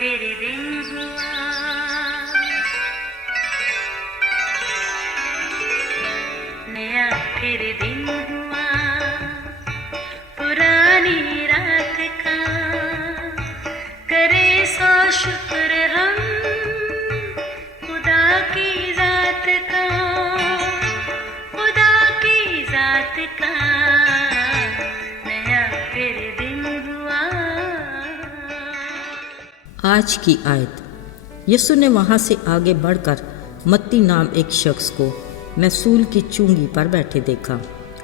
फिर दिन हुआ, नया फिर दिन हुआ, पुरानी रात का करे सो शुक्र हम खुदा की जात का, खुदा की जात का, नया फिर दिन हुआ। आज की आयत। यीशु ने वहाँ से आगे बढ़कर मत्ती नाम एक शख्स को मैसूल की चुंगी पर बैठे देखा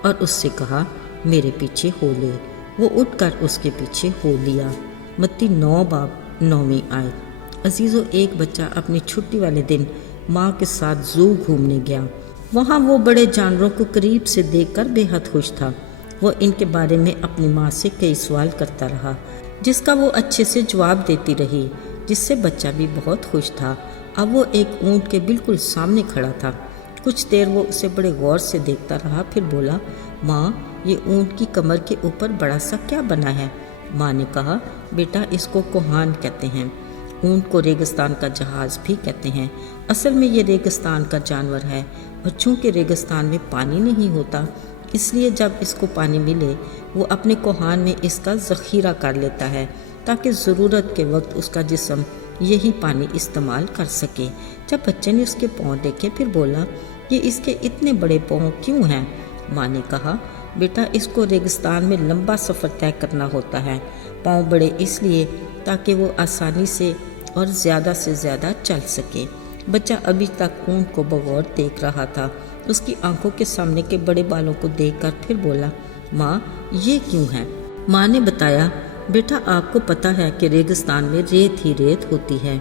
और उससे कहा, मेरे पीछे हो ले। वो उठकर उसके पीछे हो लिया। मत्ती 9 बाब 9वीं आयत। अजीज़ों, एक बच्चा अपनी छुट्टी वाले दिन माँ के साथ ज़ू घूमने गया। वहाँ वो बड़े जानवरों को करीब से देखकर बेहद खुश था। वो इनके बारे में अपनी माँ से कई सवाल करता रहा, जिसका वो अच्छे से जवाब देती रही, जिससे बच्चा भी बहुत खुश था। अब वो एक ऊँट के बिल्कुल सामने खड़ा था। कुछ देर वो उसे बड़े गौर से देखता रहा, फिर बोला, माँ, ये ऊँट की कमर के ऊपर बड़ा सा क्या बना है? माँ ने कहा, बेटा, इसको कोहान कहते हैं। ऊँट को रेगिस्तान का जहाज़ भी कहते हैं। असल में ये रेगिस्तान का जानवर है, और चूँकि रेगिस्तान में पानी नहीं होता, इसलिए जब इसको पानी मिले वो अपने कोहान में इसका ज़ख़ीरा कर लेता है, ताकि ज़रूरत के वक्त उसका जिस्म यही पानी इस्तेमाल कर सके। जब बच्चे ने उसके पाँव देखे, फिर बोला, ये इसके इतने बड़े पाँव क्यों हैं? माँ ने कहा, बेटा, इसको रेगिस्तान में लंबा सफ़र तय करना होता है। पाँव बड़े इसलिए ताकि वो आसानी से और ज़्यादा से ज़्यादा चल सके। बच्चा अभी तक ऊँट को बगौर देख रहा था। उसकी आंखों के सामने के बड़े बालों को देखकर फिर बोला, माँ, ये क्यों है? माँ ने बताया, बेटा, आपको पता है कि रेगिस्तान में रेत ही रेत होती है।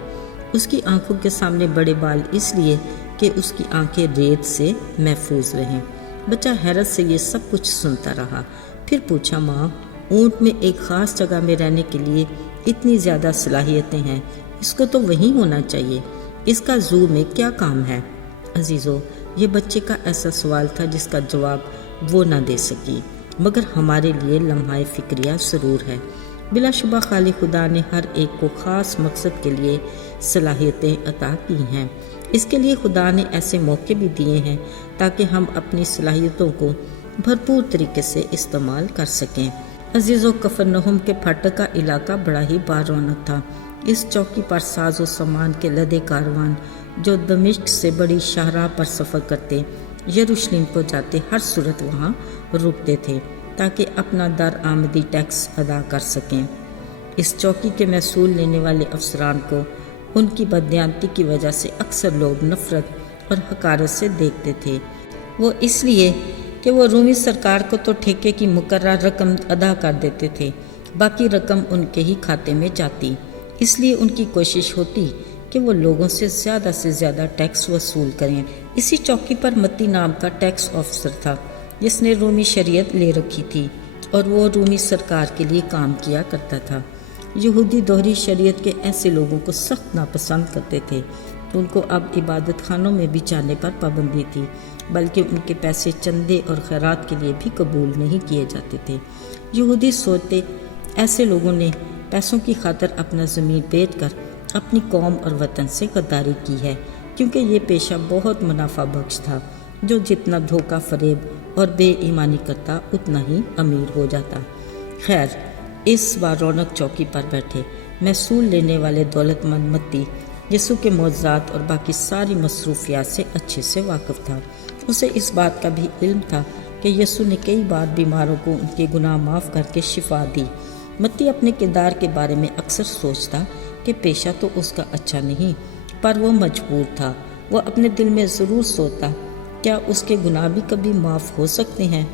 उसकी आंखों के सामने बड़े बाल इसलिए कि उसकी आंखें रेत से महफूज रहें। बच्चा हैरत से ये सब कुछ सुनता रहा। फिर पूछा, माँ, ऊँट में एक ख़ास जगह में रहने के लिए इतनी ज़्यादा सलाहियतें हैं, इसको तो वहीं होना चाहिए। इसका ज़ू में क्या काम है? अजीज़ों, ये बच्चे का ऐसा सवाल था जिसका जवाब वो ना दे सकी, मगर हमारे लिए लम्हा फ़िक्रिया ज़रूर है। बिलाशुबा खाली खुदा ने हर एक को ख़ास मकसद के लिए सलाहियतें अता की हैं। इसके लिए खुदा ने ऐसे मौके भी दिए हैं ताकि हम अपनी सलाहियतों को भरपूर तरीके से इस्तेमाल कर सकें। अजीज़ों, कफरनहुम के फाटक का इलाका बड़ा ही बारौनक था। इस चौकी पर साजो सामान के लदे कारवान जो दमिश्क से बड़ी शाहराह पर सफ़र करते यरूशलेम को जाते, हर सूरत वहाँ रुकते थे ताकि अपना दर आमदी टैक्स अदा कर सकें। इस चौकी के महसूल लेने वाले अफसरान को उनकी बददियानती की वजह से अक्सर लोग नफ़रत और हकारत से देखते थे। वो इसलिए कि वो रूमी सरकार को तो ठेके की मुकर्रर रकम अदा कर देते थे, बाकी रकम उनके ही खाते में जाती। इसलिए उनकी कोशिश होती कि वो लोगों से ज़्यादा टैक्स वसूल करें। इसी चौकी पर मत्ती नाम का टैक्स ऑफिसर था, जिसने रूमी शरीयत ले रखी थी और वो रूमी सरकार के लिए काम किया करता था। यहूदी दोहरी शरीयत के ऐसे लोगों को सख्त नापसंद करते थे। उनको अब इबादत खानों में भी जाने पर पाबंदी थी, बल्कि उनके पैसे चंदे और खैरात के लिए भी कबूल नहीं किए जाते थे। यहूदी सोचते ऐसे लोगों ने पैसों की खातर अपना ज़मीन बेचकर अपनी कौम और वतन से गद्दारी की है, क्योंकि ये पेशा बहुत मुनाफा बख्श था। जो जितना धोखा फरेब और बेईमानी करता उतना ही अमीर हो जाता। खैर, इस बार रौनक चौकी पर बैठे महसूल लेने वाले दौलतमंद मत्ती यीशु के मौजज़ात और बाकी सारी मसरूफियात से अच्छे से वाकिफ़ था। उसे इस बात का भी इल्म था कि यीशु ने कई बार बीमारों को उनके गुनाह माफ़ करके शिफा दी। मत्ती अपने किरदार के बारे में अक्सर सोचता कि पेशा तो उसका अच्छा नहीं, पर वो मजबूर था। वो अपने दिल में ज़रूर सोचता, क्या उसके गुनाह भी कभी माफ़ हो सकते हैं?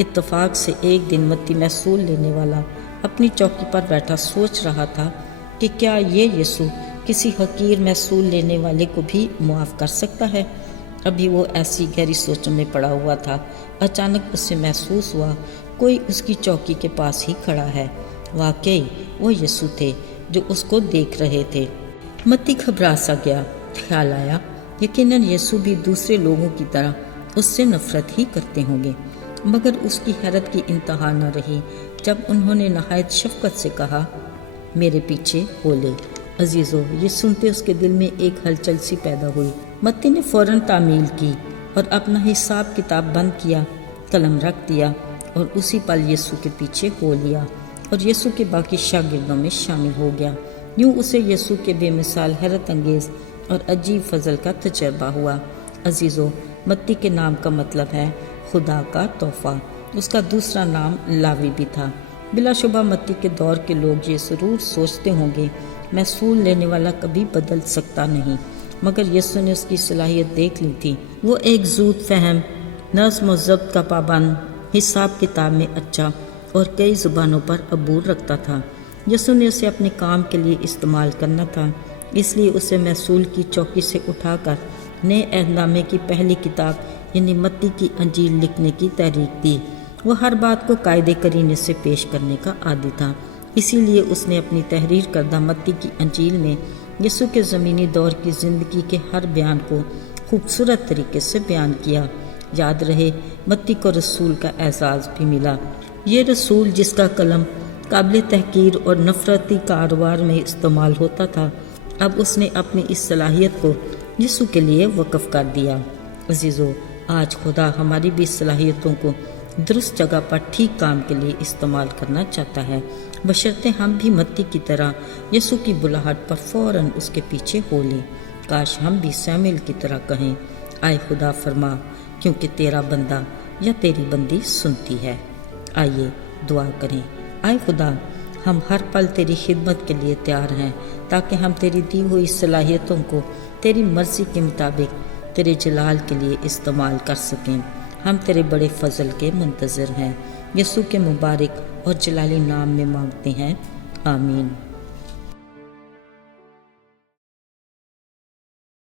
इत्तफाक से एक दिन मत्ती महसूल लेने वाला अपनी चौकी पर बैठा सोच रहा था कि क्या ये यीशु किसी हकीर महसूल लेने वाले को भी मुआफ़ कर सकता है। अभी वो ऐसी गहरी सोचों में पड़ा हुआ था, अचानक उसे महसूस हुआ कोई उसकी चौकी के पास ही खड़ा है। वाकई वो यीशु थे जो उसको देख रहे थे। मत्ती घबरा सा गया। ख्याल आया, यकीनन यीशु भी दूसरे लोगों की तरह उससे नफ़रत ही करते होंगे। मगर उसकी हैरत की इंतहा न रही जब उन्होंने नहायत शफ़क़त से कहा, मेरे पीछे हो ले। अजीज़ों, ये सुनते उसके दिल में एक हलचल सी पैदा हुई। मत्ती ने फ़ौरन तामील की और अपना हिसाब किताब बंद किया, कलम रख दिया और उसी पल यीशु के पीछे हो लिया और यीशु के बाकी शागिर्दों में शामिल हो गया। यूँ उसे यीशु के बेमिसाल हैरत अंगेज़ और अजीब फजल का तजर्बा हुआ। अजीज़ों, मत्ती के नाम का मतलब है खुदा का तोहफ़ा। उसका दूसरा नाम लावी भी था। बिलाशुबा मत्ती के दौर के लोग ये ज़रूर सोचते होंगे, महसूल लेने वाला कभी बदल सकता नहीं, मगर यीशु ने उसकी सलाहियत देख ली थी। वो एक ज़ूद फहम, नज़्म व ज़ब्त का पाबंद, हिसाब किताब में अच्छा और कई ज़ुबानों पर अबूर रखता था। यीशु ने उसे अपने काम के लिए इस्तेमाल करना था, इसलिए उसे महसूल की चौकी से उठाकर नए अहदनामे की पहली किताब यानी मत्ती की अंजील लिखने की तहरीक दी। वो हर बात को कायदे करीने से पेश करने का आदी था, इसीलिए उसने अपनी तहरीर करदा मत्ती की अंजील में यीशु के ज़मीनी दौर की ज़िंदगी के हर बयान को खूबसूरत तरीके से बयान किया। याद रहे, मत्ती को रसूल का एजाज़ भी मिला। ये रसूल जिसका कलम काबिल तहकीर और नफ़रती कारोबार में इस्तेमाल होता था, अब उसने अपनी इस सलाहियत को यीशु के लिए वक़फ़ कर दिया। अजीज़ों, आज खुदा हमारी भी सलाहियतों को दुरुस्त जगह पर ठीक काम के लिए इस्तेमाल करना चाहता है, बशर्ते हम भी मत्ती की तरह यीशु की बुलाहट पर फ़ौरन उसके पीछे हो लें। काश हम भी सैमुएल की तरह कहें, आए खुदा फरमा, क्योंकि तेरा बंदा या तेरी बंदी सुनती है। आइए दुआ करें। आए खुदा, हम हर पल तेरी खिदमत के लिए तैयार हैं, ताकि हम तेरी दी हुई सलाहियतों को तेरी मर्ज़ी के मुताबिक तेरे जलाल के लिए इस्तेमाल कर सकें। हम तेरे बड़े फजल के मुंतज़िर हैं। यीशु के मुबारक और जलाली नाम में मांगते हैं, आमीन।